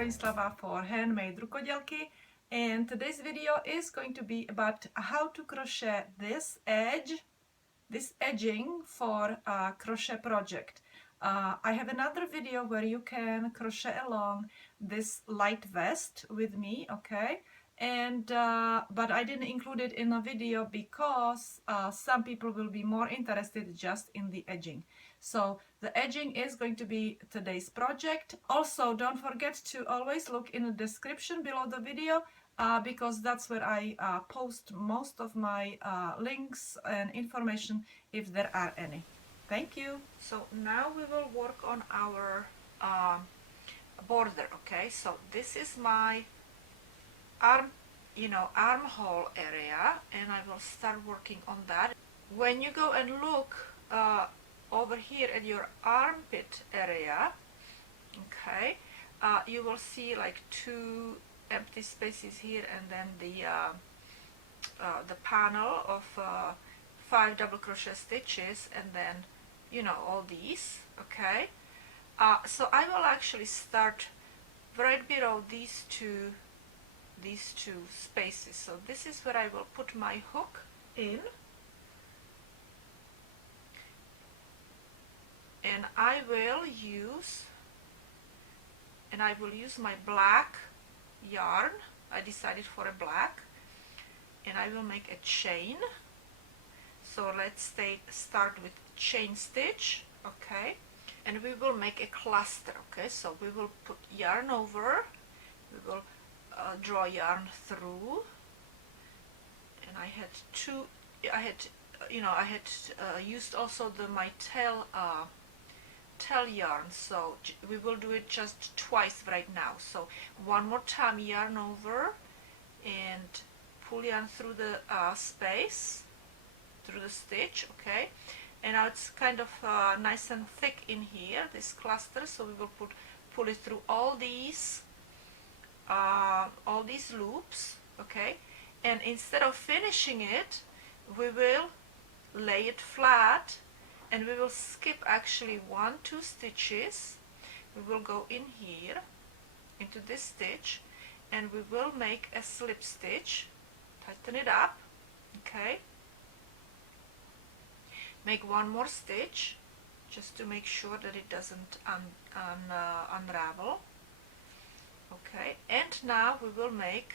Bronislava for HandMadeRukodelky, and today's video is going to be about how to crochet this edging for a crochet project. I have another video where you can crochet along this light vest with me, okay? And but I didn't include it in a video because some people will be more interested just in the edging. So the edging is going to be today's project. Also, don't forget to always look in the description below the video because that's where I post most of my links and information if there are any. Thank you. So now we will work on our border, okay? So this is my armhole area, and I will start working on that. When you go and look over here at your armpit area, okay, you will see like two empty spaces here, and then the panel of 5 double crochet stitches, and then all these, okay. So I will actually start right below these two spaces. So this is where I will put my hook in, and I will use my black yarn. I decided for a black, and I will make a chain. So let's start with chain stitch, okay, and we will make a cluster, okay. So we will put yarn over, we will draw yarn through, and I had used also my tail yarn, so we will do it just twice right now. So one more time, yarn over and pull yarn through the space, through the stitch, okay. And now it's kind of nice and thick in here, this cluster, so we will pull it through all these loops, okay. And instead of finishing it, we will lay it flat, and we will skip actually 1-2 stitches. We will go in here into this stitch, and we will make a slip stitch, tighten it up, okay. Make one more stitch just to make sure that it doesn't unravel, okay. And now we will make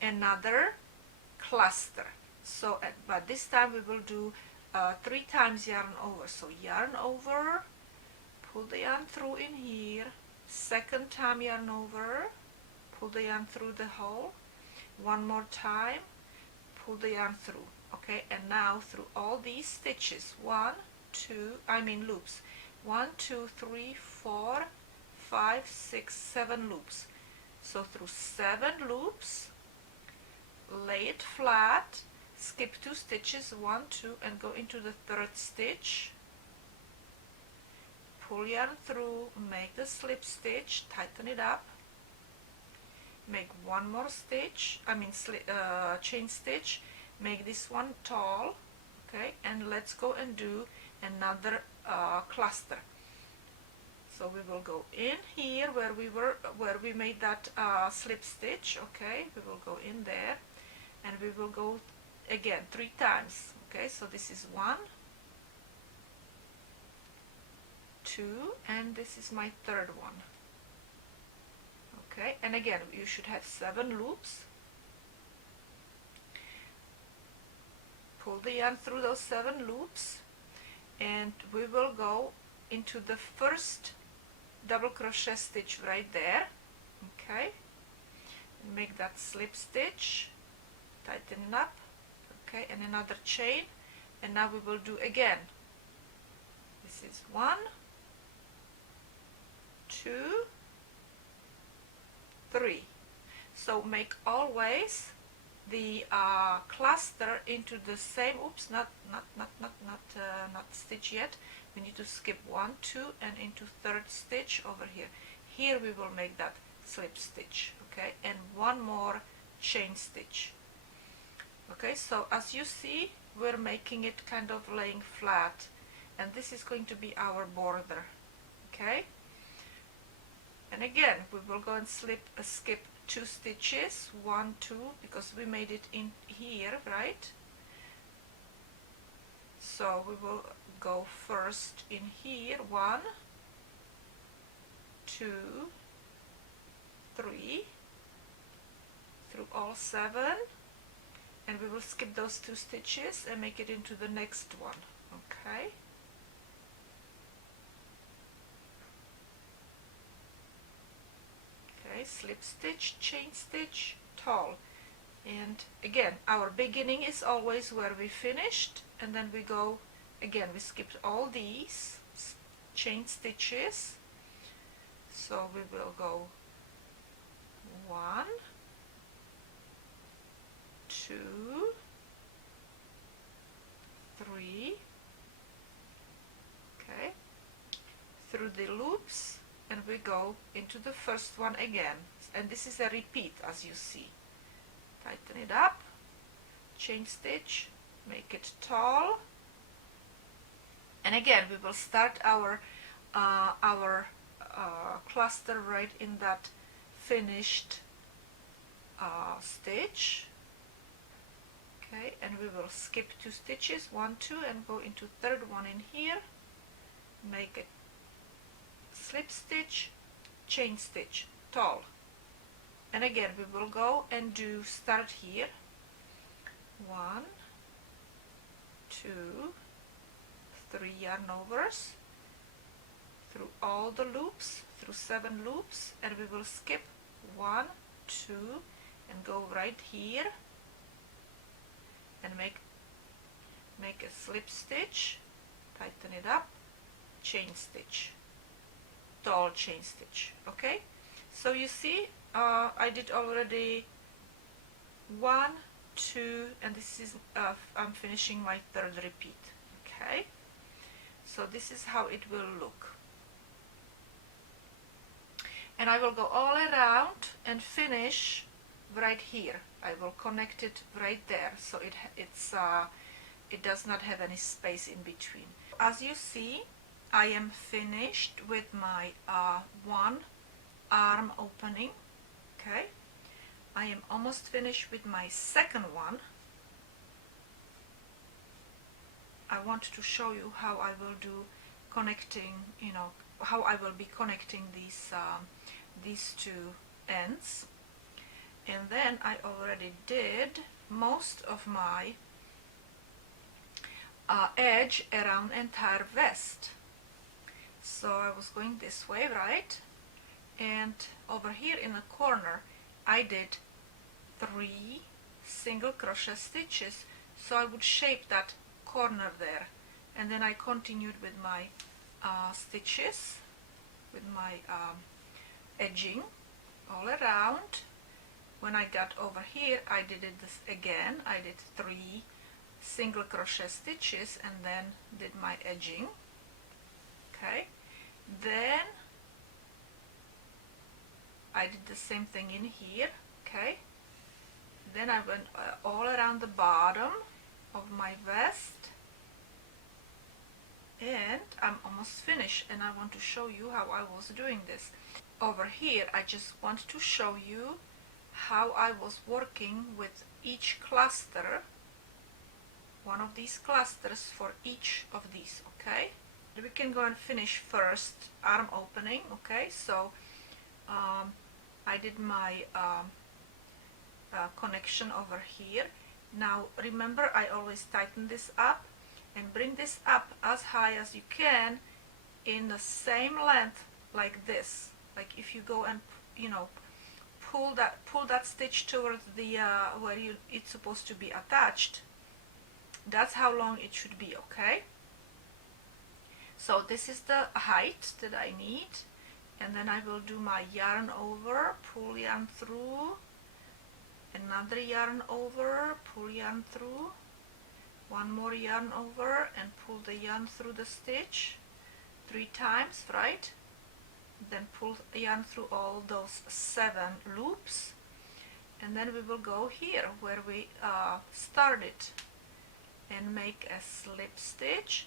another cluster. So but this time we will do 3 times yarn over. So yarn over, pull the yarn through in here, second time yarn over, pull the yarn through the hole, one more time, pull the yarn through, okay. And now through all these stitches, loops, 1 2 3 4 5 6 7 loops. So through 7 loops, lay it flat, skip 2 stitches, 1 2, and go into the 3rd stitch, pull yarn through, make the slip stitch, tighten it up, make one more stitch, chain stitch, make this one tall, okay. And let's go and do another cluster. So we will go in here where we made that slip stitch, okay. We will go in there, and we will go again 3 times, okay. So this is 1, 2, and this is my 3rd one, okay. And again you should have 7 loops. Pull the yarn through those 7 loops, and we will go into the first double crochet stitch right there, okay. Make that slip stitch, tighten it up, okay, and another chain. And now we will do again, this is 1 2 3. So make always the cluster into the same, not stitch yet, we need to skip 1 2 and into 3rd stitch over here. Here we will make that slip stitch, okay, and one more chain stitch, okay. So as you see, we're making it kind of laying flat, and this is going to be our border, okay. And again we will go and skip 2 stitches, 1, 2, because we made it in here, right? So we will go first in here, 1, 2, 3, through all 7, and we will skip those 2 stitches and make it into the next one. Okay. Okay, slip stitch, chain stitch, tall. And again, our beginning is always where we finished, and then we go again, we skipped all these chain stitches, so we will go 1, 2, 3, okay, through the loops, and we go into the first one again, and this is a repeat, as you see. Tighten it up, chain stitch, make it tall, and again we will start our cluster right in that finished stitch. Okay, and we will skip 2 stitches, 1, 2, and go into third one in here, make a slip stitch, chain stitch, tall, and again we will go and start here, 1, 2, 3 yarn overs through all the loops, through 7 loops, and we will skip 1, 2, and go right here and make a slip stitch, tighten it up, chain stitch, tall chain stitch. Okay, so you see I did already 1, 2, and this is I'm finishing my third repeat. Okay, so this is how it will look, and I will go all around and finish right here. I will connect it right there, so it does not have any space in between. As you see, I am finished with my one arm opening. Okay, I am almost finished with my second one. I want to show you how I will do connecting, you know, how I will be connecting these 2 ends. And then I already did most of my edge around entire vest. So I was going this way, right? And over here in the corner I did 3 single crochet stitches, so I would shape that corner there, and then I continued with my stitches, with my edging all around. When I got over here, I did it this again. I did 3 single crochet stitches and then did my edging. Okay, then I did the same thing in here. Okay, then I went all around the bottom of my vest, and I'm almost finished, and I want to show you how I was doing this. Over here I just want to show you how I was working with each cluster, one of these clusters for each of these. Okay, we can go and finish first arm opening. Okay, so I did my connection over here. Now remember, I always tighten this up and bring this up as high as you can in the same length like this. Like if you go and, you know, pull that stitch towards the where it's supposed to be attached, that's how long it should be. Okay, so this is the height that I need, and then I will do my yarn over, pull yarn through, another yarn over, pull yarn through, one more yarn over, and pull the yarn through the stitch 3 times, right? Then pull yarn through all those 7 loops, and then we will go here where we started and make a slip stitch,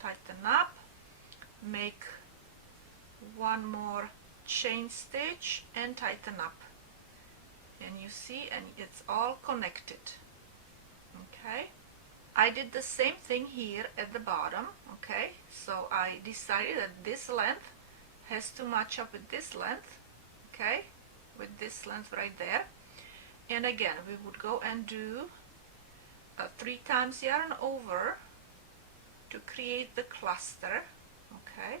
tighten up, make one more chain stitch and tighten up, and you see, and it's all connected. Okay, I did the same thing here at the bottom. Okay, so I decided that this length has to match up with this length, okay, with this length right there. And again, we would go and do 3 times yarn over to create the cluster. Okay,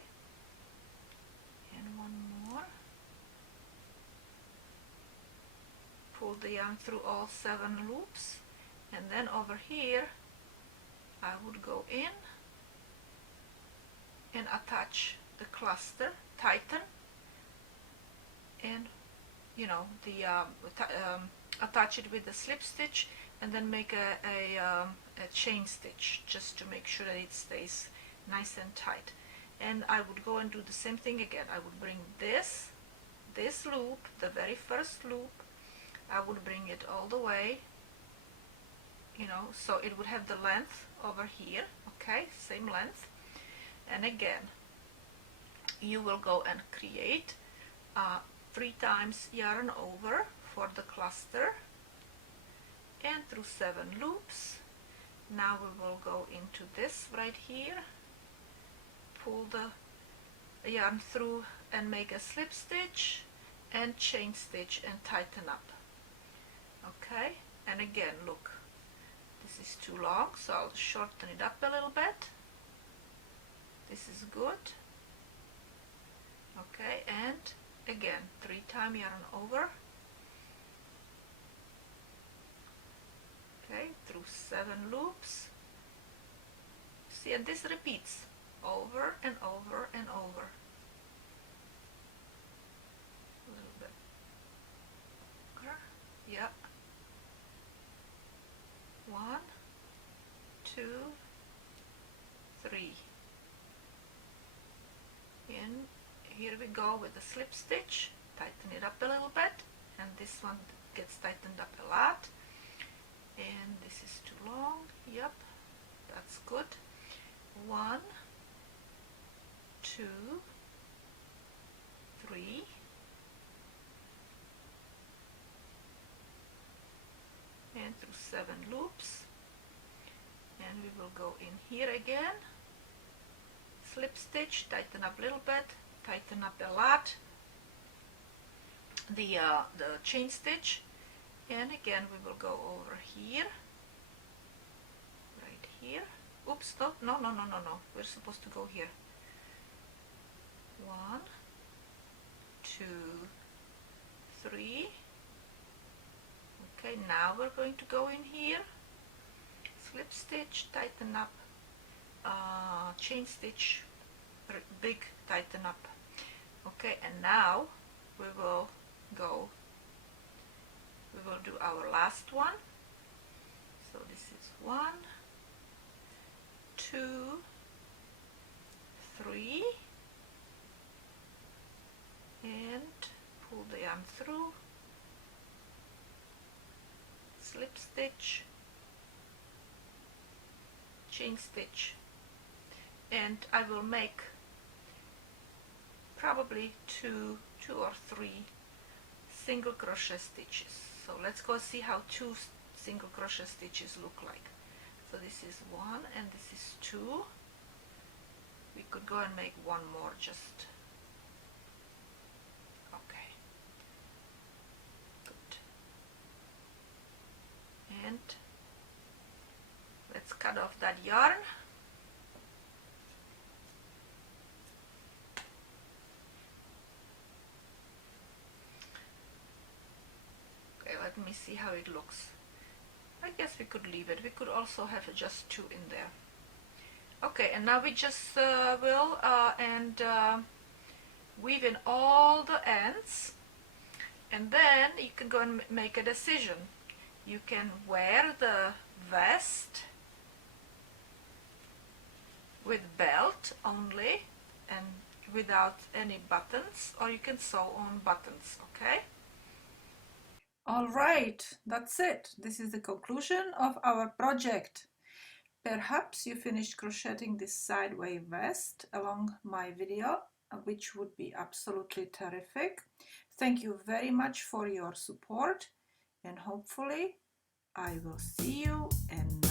and one more. Pull the yarn through all 7 loops, and then over here I would go in and attach the cluster, tighten, and you know, the attach it with the slip stitch, and then make a chain stitch just to make sure that it stays nice and tight. And I would go and do the same thing again. I would bring this loop, the very first loop, I would bring it all the way, you know, so it would have the length over here, okay, same length. And again, you will go and create 3 times yarn over for the cluster, and through 7 loops. Now we will go into this right here, pull the yarn through and make a slip stitch and chain stitch and tighten up. Okay, and again, look, this is too long, so I'll shorten it up a little bit. This is good. Okay, and again, 3 times yarn over. Okay, through 7 loops. See, and this repeats over and over and over. A little bit. Yeah. 1, 2, 3. And here we go with the slip stitch, tighten it up a little bit, and this one gets tightened up a lot. And this is too long. Yep, that's good. 1, 2, 3. And through 7 loops, and we will go in here again, slip stitch, tighten up a little bit, tighten up a lot the chain stitch, and again we will go over here, right here. Oops, no, we're supposed to go here. 1, 2, 3. Okay, now we're going to go in here, slip stitch, tighten up, chain stitch, big tighten up. Okay, and now we will do our last one. So this is 1, 2, 3, and pull the yarn through, slip stitch, chain stitch, and I will make probably two or 3 single crochet stitches. So let's go see how 2 single crochet stitches look like. So this is 1 and this is 2. We could go and make 1 more just. Okay. Good. And let's cut off that yarn. Let me see how it looks. I guess we could leave it. We could also have just 2 in there. Okay, and now we just will weave in all the ends, and then you can go and make a decision. You can wear the vest with belt only and without any buttons, or you can sew on buttons, okay? All right, that's it. This is the conclusion of our project. Perhaps you finished crocheting this sideway vest along my video, which would be absolutely terrific. Thank you very much for your support, and hopefully I will see you in